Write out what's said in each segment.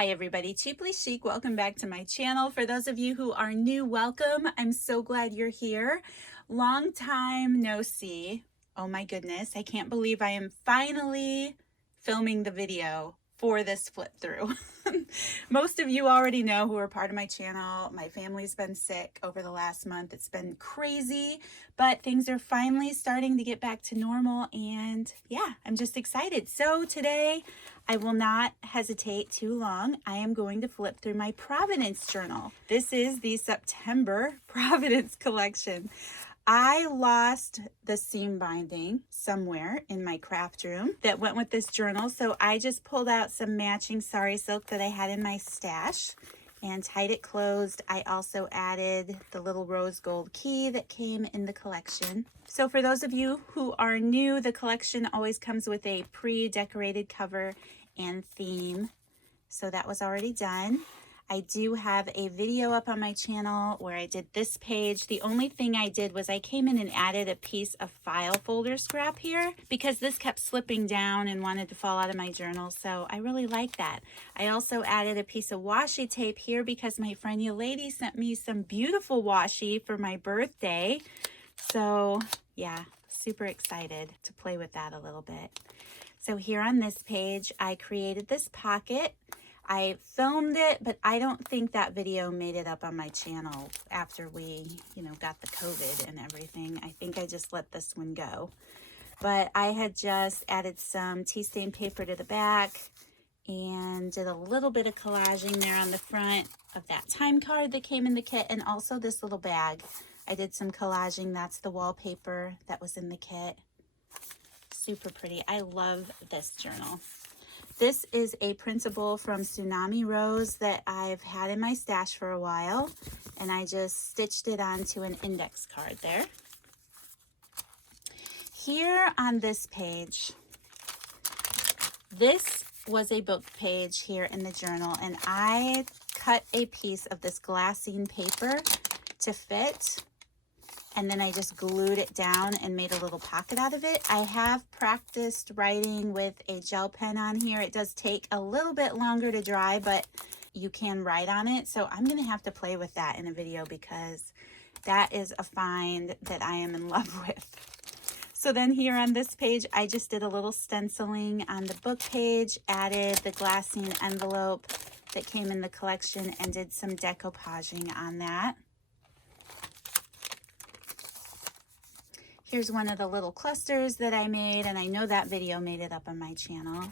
Hi everybody, Cheaply Chic. Welcome back to my channel. For those of you who are new, welcome. I'm so glad you're here. Long time no see. Oh my goodness, I can't believe I am finally filming the video for this flip through. Most of you already know who are part of my channel. My family's been sick over the last month. It's been crazy, but things are finally starting to get back to normal, and yeah, I'm just excited. So today I will not hesitate too long. I am going to flip through my Providence journal. This is the September Providence collection. I lost the seam binding somewhere in my craft room that went with this journal, so I just pulled out some matching sari silk that I had in my stash and tied it closed. I also added the little rose gold key that came in the collection. So for those of you who are new, the collection always comes with a pre-decorated cover and theme, so that was already done. I do have a video up on my channel where I did this page. The only thing I did was I came in and added a piece of file folder scrap here because this kept slipping down and wanted to fall out of my journal, so I really like that. I also added a piece of washi tape here because my friend Lady sent me some beautiful washi for my birthday. So yeah, super excited to play with that a little bit. So here on this page, I created this pocket. I filmed it, but I don't think that video made it up on my channel after we, got the COVID and everything. I think I just let this one go. But I had just added some tea stain paper to the back and did a little bit of collaging there on the front of that time card that came in the kit, and also this little bag. I did some collaging. That's the wallpaper that was in the kit. Super pretty. I love this journal. This is a printable from Tsunami Rose that I've had in my stash for a while, and I just stitched it onto an index card there. Here on this page, this was a book page here in the journal, and I cut a piece of this glassine paper to fit, and then I just glued it down and made a little pocket out of it. I have practiced writing with a gel pen on here. It does take a little bit longer to dry, but you can write on it. So I'm gonna have to play with that in a video because that is a find that I am in love with. So then here on this page, I just did a little stenciling on the book page, added the glassine envelope that came in the collection, and did some decoupaging on that. Here's one of the little clusters that I made, and I know that video made it up on my channel.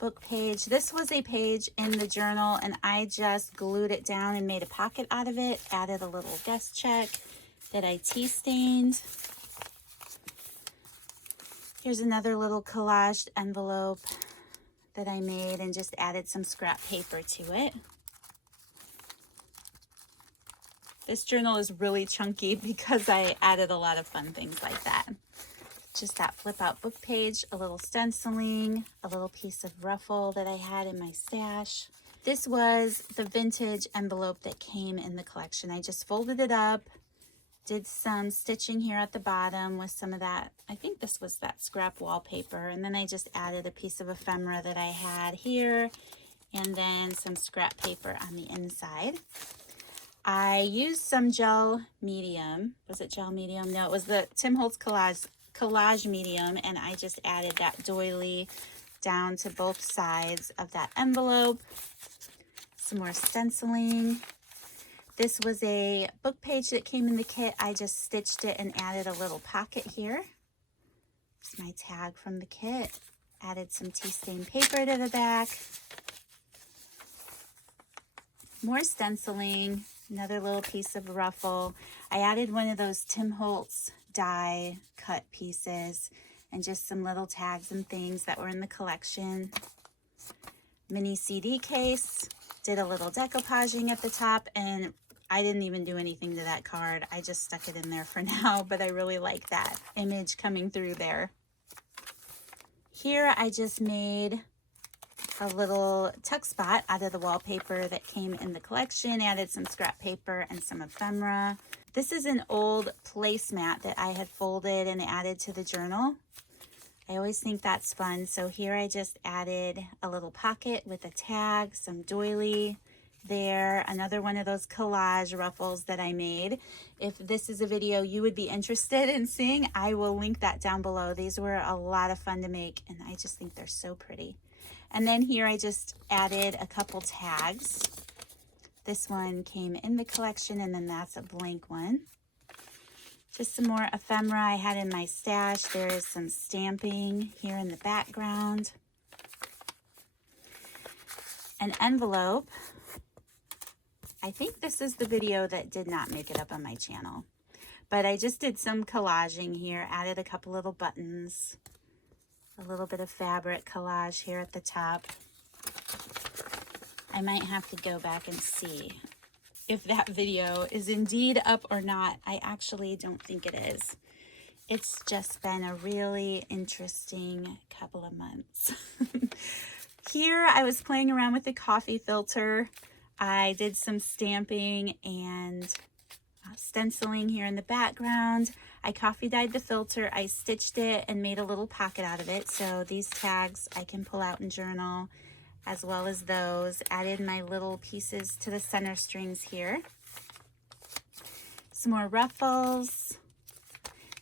Book page. This was a page in the journal, and I just glued it down and made a pocket out of it. Added a little guest check that I tea stained. Here's another little collaged envelope that I made and just added some scrap paper to it. This journal is really chunky because I added a lot of fun things like that. Just that flip out book page, a little stenciling, a little piece of ruffle that I had in my stash. This was the vintage envelope that came in the collection. I just folded it up, did some stitching here at the bottom with some of that, I think this was that scrap wallpaper, and then I just added a piece of ephemera that I had here, and then some scrap paper on the inside. I used some gel medium. Was it gel medium? No, it was the Tim Holtz collage medium, and I just added that doily down to both sides of that envelope. Some more stenciling. This was a book page that came in the kit. I just stitched it and added a little pocket here. It's my tag from the kit. Added some tea stain paper to the back. More stenciling. Another little piece of ruffle. I added one of those Tim Holtz die cut pieces and just some little tags and things that were in the collection. Mini CD case. Did a little decoupaging at the top, and I didn't even do anything to that card. I just stuck it in there for now, but I really like that image coming through there. Here I just made a little tuck spot out of the wallpaper that came in the collection, added some scrap paper and some ephemera. This is an old placemat that I had folded and added to the journal. I always think that's fun. So here I just added a little pocket with a tag, some doily there, another one of those collage ruffles that I made. If this is a video you would be interested in seeing, I will link that down below. These were a lot of fun to make, and I just think they're so pretty. And then here I just added a couple tags. This one came in the collection, and then that's a blank one. Just some more ephemera I had in my stash. There is some stamping here in the background. An envelope. I think this is the video that did not make it up on my channel. But I just did some collaging here, added a couple little buttons, a little bit of fabric collage here at the top. I might have to go back and see if that video is indeed up or not. I actually don't think it is. It's just been a really interesting couple of months. Here I was playing around with the coffee filter. I did some stamping and stenciling here in the background. I coffee dyed the filter, I stitched it and made a little pocket out of it. So these tags I can pull out and journal, as well as those. Added my little pieces to the center strings here. Some more ruffles.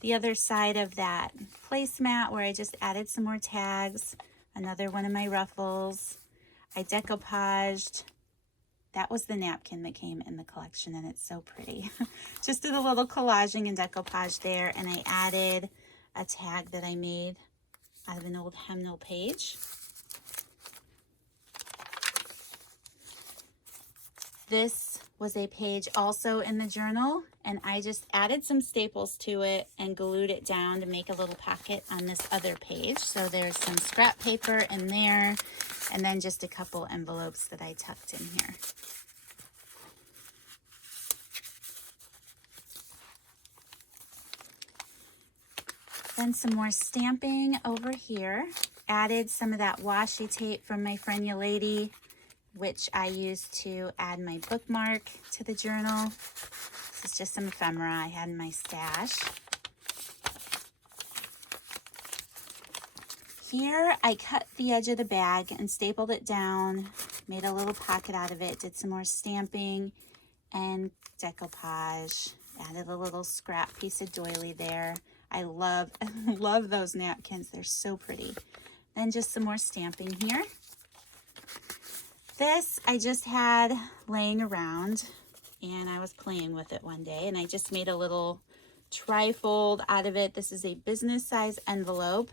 The other side of that placemat where I just added some more tags. Another one of my ruffles. I decoupaged. That was the napkin that came in the collection, and it's so pretty. Just did a little collaging and decoupage there, and I added a tag that I made out of an old hemnal page. This was a page also in the journal, and I just added some staples to it and glued it down to make a little pocket on this other page. So there's some scrap paper in there, and then just a couple envelopes that I tucked in here. Then some more stamping over here. Added some of that washi tape from my friend Yolady, which I used to add my bookmark to the journal. This is just some ephemera I had in my stash. Here I cut the edge of the bag and stapled it down, made a little pocket out of it, did some more stamping and decoupage, added a little scrap piece of doily there. I love those napkins, they're so pretty. Then just some more stamping here. This I just had laying around, and I was playing with it one day, and I just made a little trifold out of it. This is a business size envelope.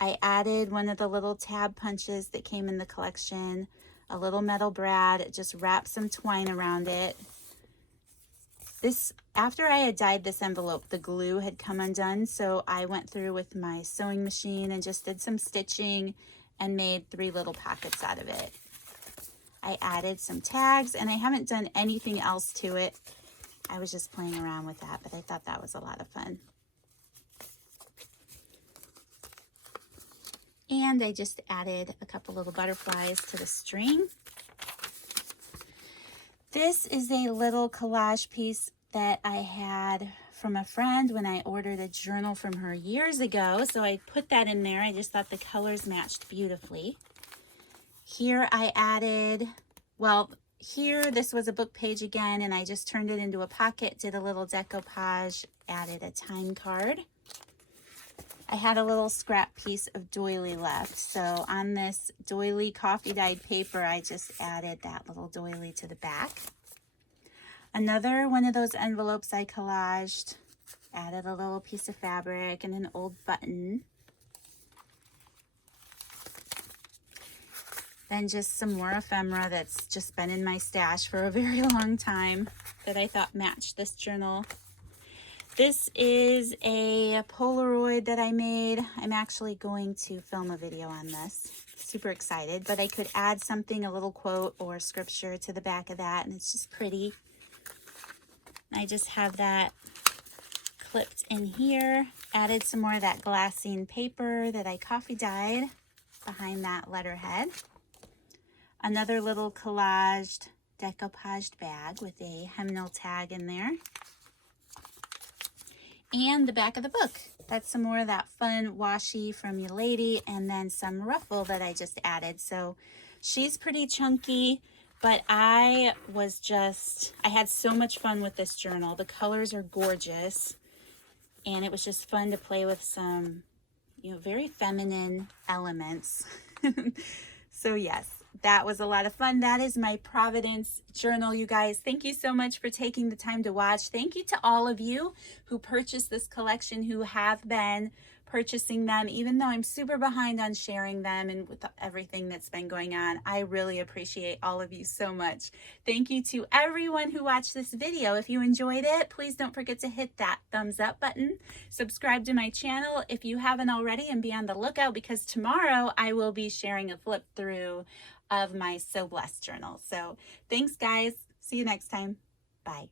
I added one of the little tab punches that came in the collection, a little metal brad, just wrapped some twine around it. This, after I had dyed this envelope, the glue had come undone, so I went through with my sewing machine and just did some stitching and made 3 little pockets out of it. I added some tags, and I haven't done anything else to it. I was just playing around with that, but I thought that was a lot of fun. And I just added a couple little butterflies to the string. This is a little collage piece that I had from a friend when I ordered a journal from her years ago. So I put that in there. I just thought the colors matched beautifully. Here I added, well, here this was a book page again, and I just turned it into a pocket, did a little decoupage, added a time card. I had a little scrap piece of doily left, so on this doily coffee dyed paper, I just added that little doily to the back. Another one of those envelopes I collaged, added a little piece of fabric and an old button. Then just some more ephemera that's just been in my stash for a very long time that I thought matched this journal. This is a Polaroid that I made. I'm actually going to film a video on this. Super excited, but I could add something, a little quote or scripture to the back of that, and it's just pretty. I just have that clipped in here. Added some more of that glassine paper that I coffee dyed behind that letterhead. Another little collaged, decoupaged bag with a hemnal tag in there. And the back of the book. That's some more of that fun washi from your lady, and then some ruffle that I just added. So she's pretty chunky, but I had so much fun with this journal. The colors are gorgeous, and it was just fun to play with some, you know, very feminine elements. So yes, that was a lot of fun. That is my Providence journal, you guys. Thank you so much for taking the time to watch. Thank you to all of you who purchased this collection, who have been purchasing them, even though I'm super behind on sharing them and with everything that's been going on. I really appreciate all of you so much. Thank you to everyone who watched this video. If you enjoyed it, please don't forget to hit that thumbs up button. Subscribe to my channel if you haven't already, and be on the lookout because tomorrow I will be sharing a flip through of my So Blessed journal. So thanks guys. See you next time. Bye.